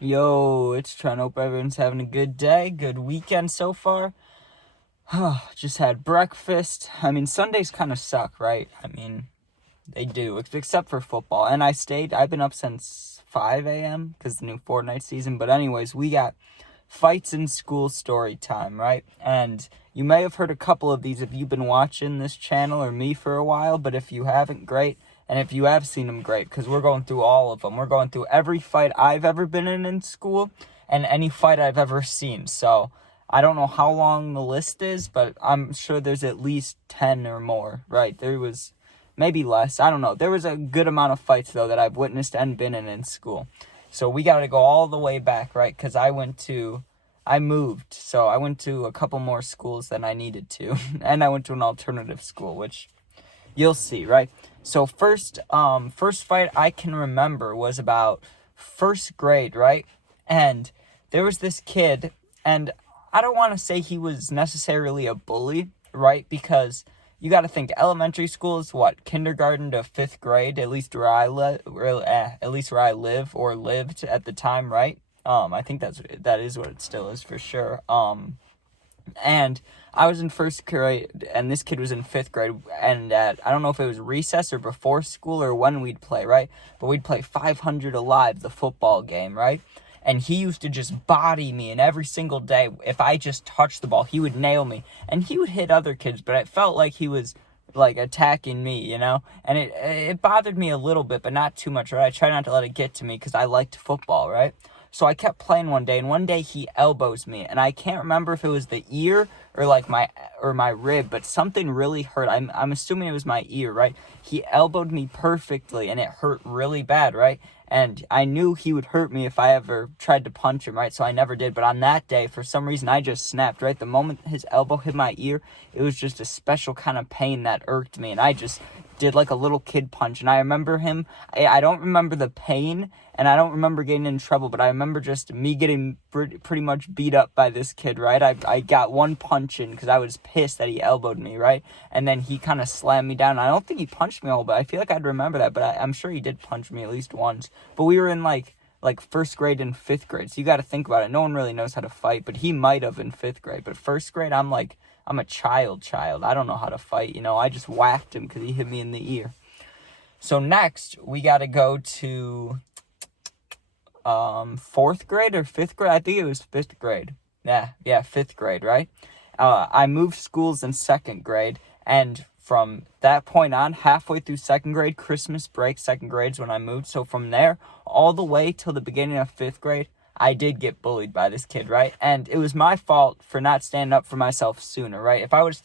Yo, it's Trent. Hope everyone's having a good day, good weekend so far. Just had breakfast. Sundays kind of suck, right? They do, except for football. And I've been up since 5 a.m. because the new Fortnite season. But anyways, we got fights in school story time, right? And you may have heard a couple of these if you've been watching this channel or me for a while. But if you haven't, great. And if you have seen them, great, because we're going through all of them. We're going through every fight I've ever been in school and any fight I've ever seen. So I don't know how long the list is, but I'm sure there's at least 10 or more, right? There was maybe less. I don't know. There was a good amount of fights, though, that I've witnessed and been in school. So we got to go all the way back, right? Because I moved. So I went to a couple more schools than I needed to. And I went to an alternative school, which you'll see, right? So first fight I can remember was about first grade, right? And there was this kid, and I don't want to say he was necessarily a bully, right? Because you got to think elementary school is what, kindergarten to fifth grade, at least where I live or lived at the time, right? I think that is what it still is for sure. And I was in first grade, and this kid was in fifth grade, and I don't know if it was recess or before school or when we'd play, right? But we'd play 500 Alive, the football game, right? And he used to just body me, and every single day, if I just touched the ball, he would nail me. And he would hit other kids, but it felt like he was, attacking me, And it bothered me a little bit, but not too much, right? I tried not to let it get to me because I liked football, right? So I kept playing one day, and one day he elbows me, and I can't remember if it was the ear or my rib, but something really hurt. I'm assuming it was my ear, right? He elbowed me perfectly, and it hurt really bad, right? And I knew he would hurt me if I ever tried to punch him, right? So I never did. But on that day, for some reason, I just snapped, right? The moment his elbow hit my ear, it was just a special kind of pain that irked me, and I just did like a little kid punch. And I remember him, I don't remember the pain, and I don't remember getting in trouble, but I remember just me getting pretty much beat up by this kid, right? I got one punch in because I was pissed that he elbowed me, right? And then he kind of slammed me down. I don't think he punched me all, but I feel like I'd remember that, but I'm sure he did punch me at least once. But we were in like first grade and fifth grade, so you got to think about it. No one really knows how to fight, but he might have in fifth grade. But first grade, I'm a child. I don't know how to fight, I just whacked him because he hit me in the ear. So next, we got to go to fourth grade or fifth grade. I think it was fifth grade. Yeah, fifth grade, right? I moved schools in second grade, and from that point on, halfway through second grade, Christmas break, second grade's when I moved. So from there, all the way till the beginning of fifth grade, I did get bullied by this kid, right? And it was my fault for not standing up for myself sooner, right? If I would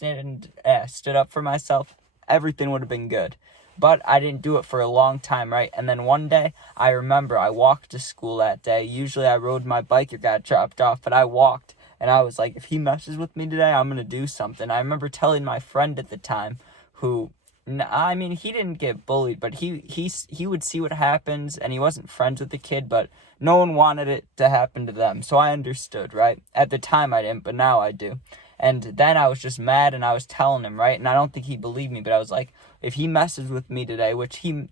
have stood up for myself, everything would have been good. But I didn't do it for a long time, right? And then one day, I remember I walked to school that day. Usually I rode my bike or got dropped off, but I walked. And I was like, if he messes with me today, I'm going to do something. I remember telling my friend at the time who, he didn't get bullied, but he would see what happens, and he wasn't friends with the kid, but no one wanted it to happen to them. So I understood, right? At the time I didn't, but now I do. And then I was just mad, and I was telling him, right? And I don't think he believed me, but I was like, if he messes with me today,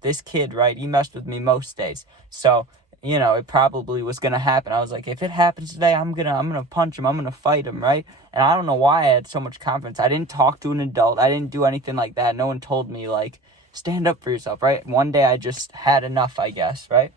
this kid, right? He messed with me most days. So, it probably was going to happen. I was like, if it happens today, I'm going to punch him. I'm going to fight him, right? And I don't know why I had so much confidence. I didn't talk to an adult. I didn't do anything like that. No one told me, stand up for yourself, right? One day I just had enough, I guess, right?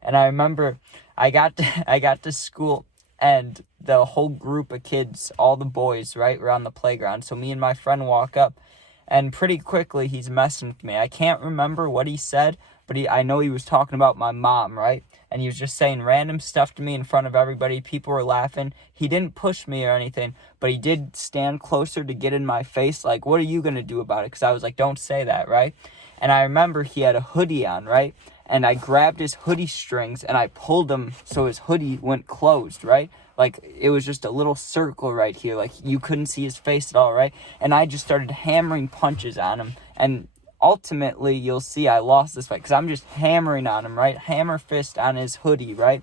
And I remember I got to school, and the whole group of kids, all the boys, right, were on the playground. So me and my friend walk up, and pretty quickly he's messing with me. I can't remember what he said, but I know he was talking about my mom, right? And he was just saying random stuff to me in front of everybody. People were laughing. He didn't push me or anything, but he did stand closer to get in my face, like, what are you going to do about it? Because I was like, don't say that, right? And I remember he had a hoodie on, right? And I grabbed his hoodie strings, and I pulled him so his hoodie went closed, right? Like, it was just a little circle right here. Like, you couldn't see his face at all, right? And I just started hammering punches on him. And ultimately, you'll see I lost this fight because I'm just hammering on him, right? Hammer fist on his hoodie, right?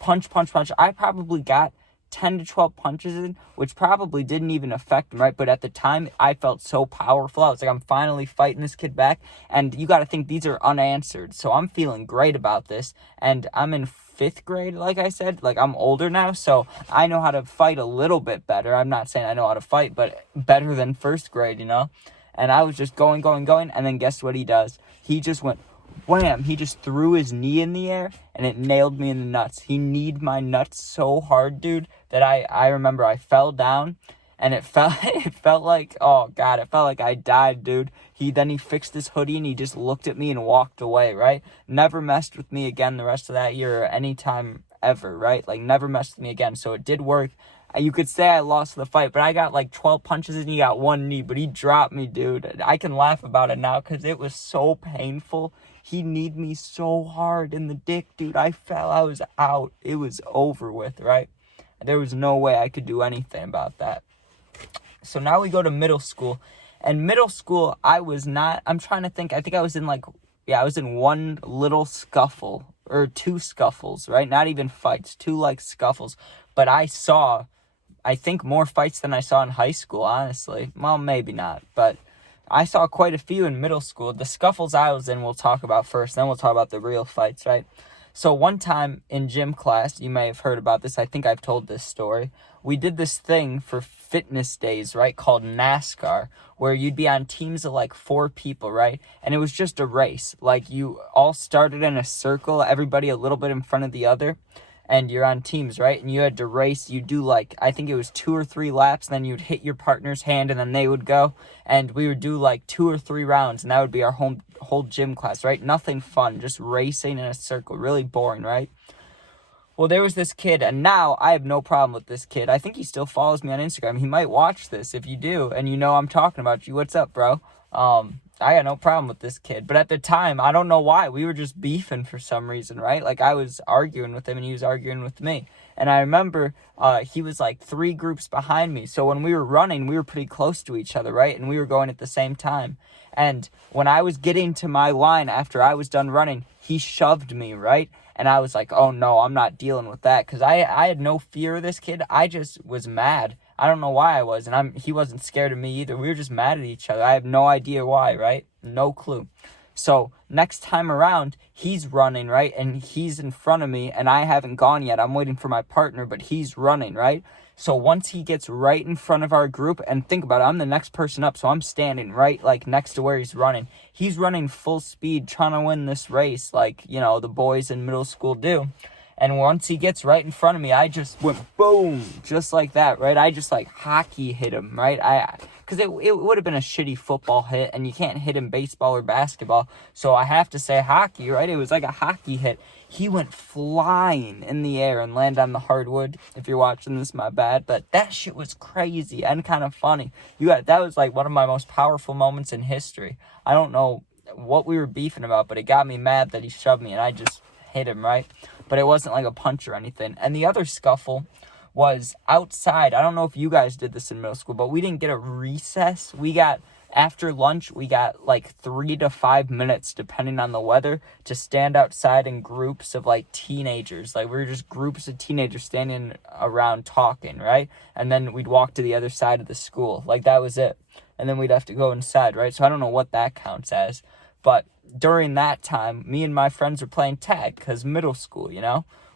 Punch, punch, punch. I probably got 10 to 12 punches in, which probably didn't even affect him, right? But at the time, I felt so powerful. I was like, I'm finally fighting this kid back. And you got to think these are unanswered. So I'm feeling great about this. And I'm in 5th grade, like I said. Like, I'm older now, so I know how to fight a little bit better. I'm not saying I know how to fight, but better than 1st grade, you know? And I was just going. And then guess what he does? He just went wham, he just threw his knee in the air and it nailed me in the nuts. He kneed my nuts so hard, dude, that I remember I fell down and it felt like, oh God, it felt like I died, dude. He fixed his hoodie and he just looked at me and walked away, right? Never messed with me again the rest of that year or any time ever, right? Like, never messed with me again. So it did work. You could say I lost the fight, but I got like 12 punches and he got 1 knee, but he dropped me, dude. I can laugh about it now because it was so painful. He kneed me so hard in the dick, dude. I was out. It was over with, right? There was no way I could do anything about that. So now we go to middle school. And middle school, I'm trying to think. I think I was in I was in one little scuffle or 2 scuffles, right? Not even fights, 2 like scuffles. But I think more fights than I saw in high school, honestly. Well, maybe not, but I saw quite a few in middle school. The scuffles I was in we'll talk about first, then we'll talk about the real fights, right? So one time in gym class, you may have heard about this, I think I've told this story, we did this thing for fitness days, right, called NASCAR, where you'd be on teams of like 4 people, right? And it was just a race. Like, you all started in a circle, everybody a little bit in front of the other, and you're on teams, right? And you had to race. You do I think it was 2 or 3 laps, and then you'd hit your partner's hand, and then they would go. And we would do 2 or 3 rounds, and that would be our whole gym class, right? Nothing fun, just racing in a circle. Really boring, right? Well, there was this kid, and now I have no problem with this kid. I think he still follows me on Instagram. He might watch this. If you do, and you know I'm talking about you, what's up, bro? I got no problem with this kid. But at the time, I don't know why. We were just beefing for some reason, right? Like, I was arguing with him, and he was arguing with me. And I remember he was 3 groups behind me. So when we were running, we were pretty close to each other, right? And we were going at the same time. And when I was getting to my line after I was done running, he shoved me, right? And I was like, oh no, I'm not dealing with that. Because I had no fear of this kid. I just was mad. I don't know why I was. And he wasn't scared of me either. We were just mad at each other. I have no idea why, right? No clue. So next time around, he's running, right? And he's in front of me, and I haven't gone yet. I'm waiting for my partner, but he's running, right? So once he gets right in front of our group, and think about it, I'm the next person up, so I'm standing right, next to where he's running. He's running full speed, trying to win this race, the boys in middle school do. And once he gets right in front of me, I just went boom, just like that, right? I just hockey hit him, right? Because it would have been a shitty football hit, and you can't hit him baseball or basketball. So I have to say hockey, right? It was like a hockey hit. He went flying in the air and landed on the hardwood. If you're watching this, my bad. But that shit was crazy and kind of funny. That was one of my most powerful moments in history. I don't know what we were beefing about, but it got me mad that he shoved me, and I just hit him, right? But it wasn't a punch or anything. And the other scuffle was outside. I don't know if you guys did this in middle school, but we didn't get a recess. After lunch, we got 3 to 5 minutes, depending on the weather, to stand outside in groups of teenagers. We were just groups of teenagers standing around talking, right? And then we'd walk to the other side of the school. That was it. And then we'd have to go inside, right? So I don't know what that counts as. But during that time, me and my friends were playing tag, because middle school,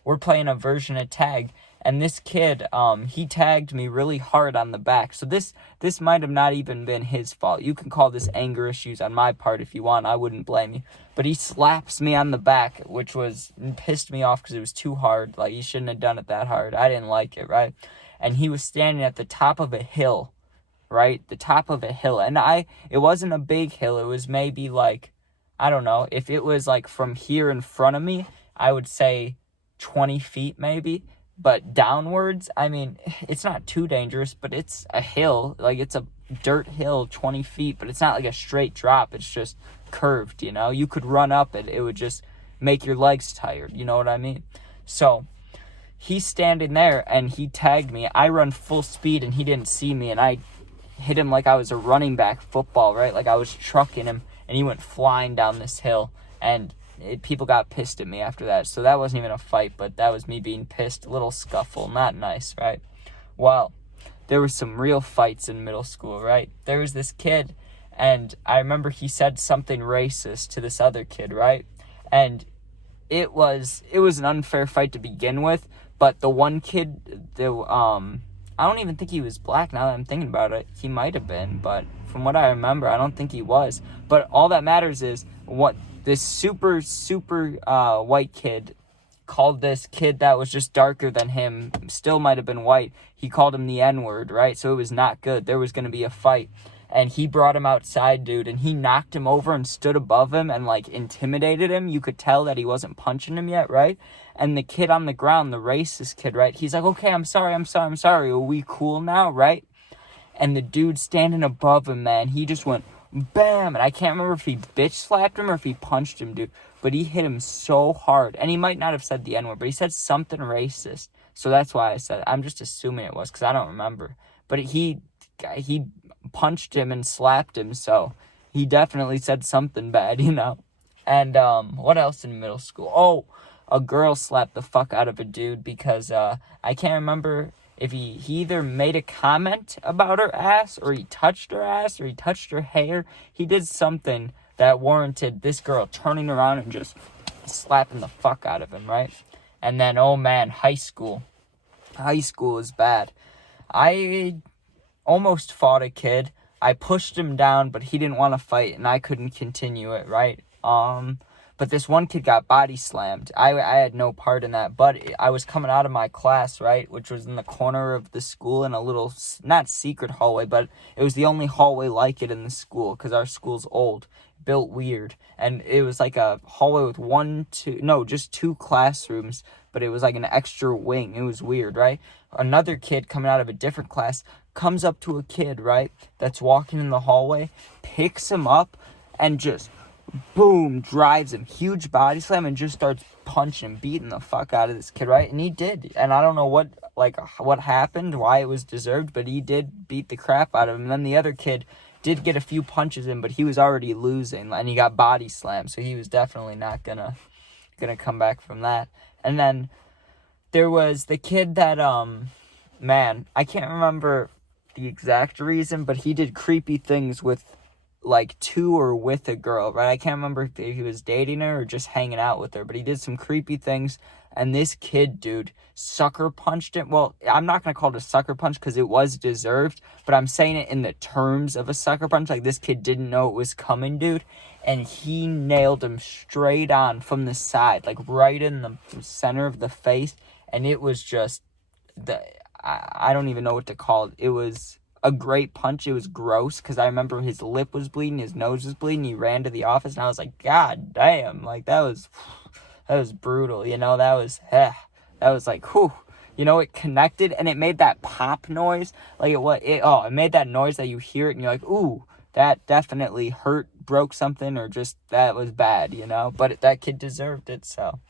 we're playing a version of tag. And this kid, he tagged me really hard on the back. So this might have not even been his fault. You can call this anger issues on my part if you want. I wouldn't blame you. But he slaps me on the back, which pissed me off because it was too hard. He shouldn't have done it that hard. I didn't like it, right? And he was standing at the top of a hill, right? The top of a hill. And it wasn't a big hill. It was maybe I don't know. If it was from here in front of me, I would say 20 feet maybe. But downwards, I mean, it's not too dangerous, but it's a hill. It's a dirt hill, 20 feet, but it's not a straight drop. It's just curved, You could run up it. It would just make your legs tired. You know what I mean? So he's standing there, and he tagged me. I run full speed, and he didn't see me, and I hit him like I was a running back football, right? I was trucking him, and he went flying down this hill. And people got pissed at me after that. So that wasn't even a fight, but that was me being pissed. A little scuffle, not nice, right? Well, there were some real fights in middle school, right? There was this kid, and I remember he said something racist to this other kid, right? And it was an unfair fight to begin with, but the one kid, I don't even think he was black now that I'm thinking about it. He might have been, but from what I remember, I don't think he was. But all that matters is what this super white kid called this kid that was just darker than him, still might have been white. He called him the N-word, right? So it was not good. There was going to be a fight. And he brought him outside, dude, and he knocked him over and stood above him and, like, intimidated him. You could tll that he wasn't punching him yet, right? And the kid on the ground, the racist kid, right? He's like, okay, I'm sorry. Are we cool now, right? And the dude standing above him, man, he just went bam. And I can't remember if he bitch slapped him or if he punched him, dude. But he hit him so hard. And he might not have said the N-word, but he said something racist. So that's why I said it. I'm just assuming it was because I don't remember. But he punched him and slapped him, so he definitely said something bad, you know. And what else in middle school? Oh, a girl slapped the fuck out of a dude because I can't remember if he either made a comment about her ass, or he touched her ass, or he touched her hair. He did something that warranted this girl turning around and just slapping the fuck out of him, right? And then, oh man, high school is bad. I almost fought a kid. I pushed him down, but he didn't want to fight, and I couldn't continue it, right? But this one kid got body slammed. I had no part in that, but I was coming out of my class, right, which was in the corner of the school in a little, not secret hallway, but it was the only hallway like it in the school, because our school's old, built weird, and it was like a hallway with just two classrooms, but it was like an extra wing. It was weird, right? Another kid coming out of a different class comes up to a kid, right, that's walking in the hallway, picks him up, and just boom, drives him, huge body slam, and just starts punching him, beating the fuck out of this kid, right? And he did, and I don't know what happened, why it was deserved, but he did beat the crap out of him. And then the other kid did get a few punches in, but he was already losing, and he got body slammed, so he was definitely not gonna come back from that. And then there was the kid that man, I can't remember the exact reason, but he did creepy things with to or with a girl, right? I can't remember if he was dating her or just hanging out with her, but he did some creepy things, and this kid, dude, sucker punched him. Well, I'm not going to call it a sucker punch because it was deserved, but I'm saying it in the terms of a sucker punch. Like, this kid didn't know it was coming, dude, and he nailed him straight on from the side, like right in the center of the face, and it was just, I don't even know what to call it. It was a great punch. It was gross because I remember his lip was bleeding, his nose was bleeding. He ran to the office, and I was like, God damn, like that was brutal. You know, that was like, whew. You know, it connected, and it made that pop noise. Like it made that noise that you hear it, and you're like, ooh, that definitely hurt, broke something, or just that was bad. You know, but that kid deserved it, so.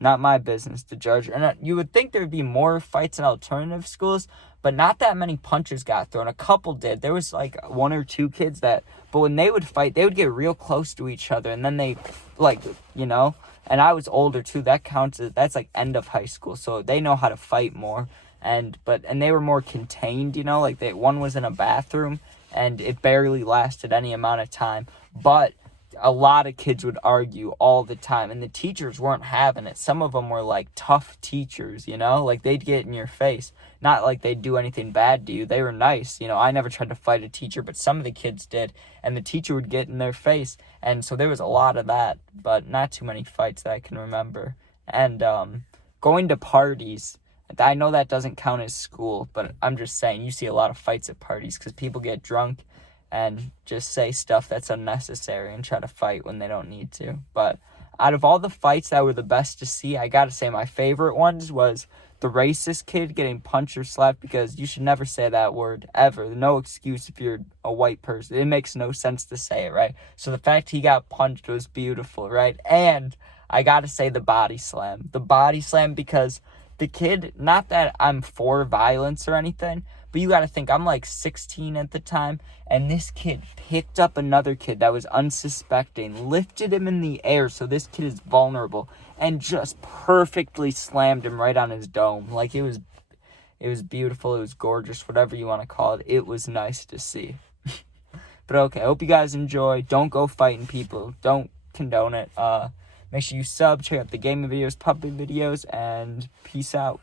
Not my business to judge. And you would think there would be more fights in alternative schools, but not that many punches got thrown. A couple did. There was like one or two kids but when they would fight, they would get real close to each other, and then they, and I was older too. That counts that's like end of high school, so they know how to fight more. And they were more contained, one was in a bathroom, and it barely lasted any amount of time, but a lot of kids would argue all the time, and the teachers weren't having it. Some of them were like tough teachers, they'd get in your face. Not like they'd do anything bad to you. They were nice. I never tried to fight a teacher, but some of the kids did, and the teacher would get in their face. And so there was a lot of that, but not too many fights that I can remember. And going to parties, I know that doesn't count as school, but I'm just saying you see a lot of fights at parties because people get drunk and just say stuff that's unnecessary and try to fight when they don't need to. But out of all the fights that were the best to see, I gotta say my favorite ones was the racist kid getting punched or slapped, because you should never say that word, ever. No excuse if you're a white person. It makes no sense to say it, right? So the fact he got punched was beautiful, right? And I gotta say the body slam. The body slam, because the kid, not that I'm for violence or anything, But you gotta think, I'm like 16 at the time, and this kid picked up another kid that was unsuspecting, lifted him in the air so this kid is vulnerable, and just perfectly slammed him right on his dome. Like, it was beautiful, it was gorgeous, whatever you want to call it. It was nice to see. But okay, I hope you guys enjoy. Don't go fighting people. Don't condone it. Make sure you sub, check out the gaming videos, puppy videos, and peace out.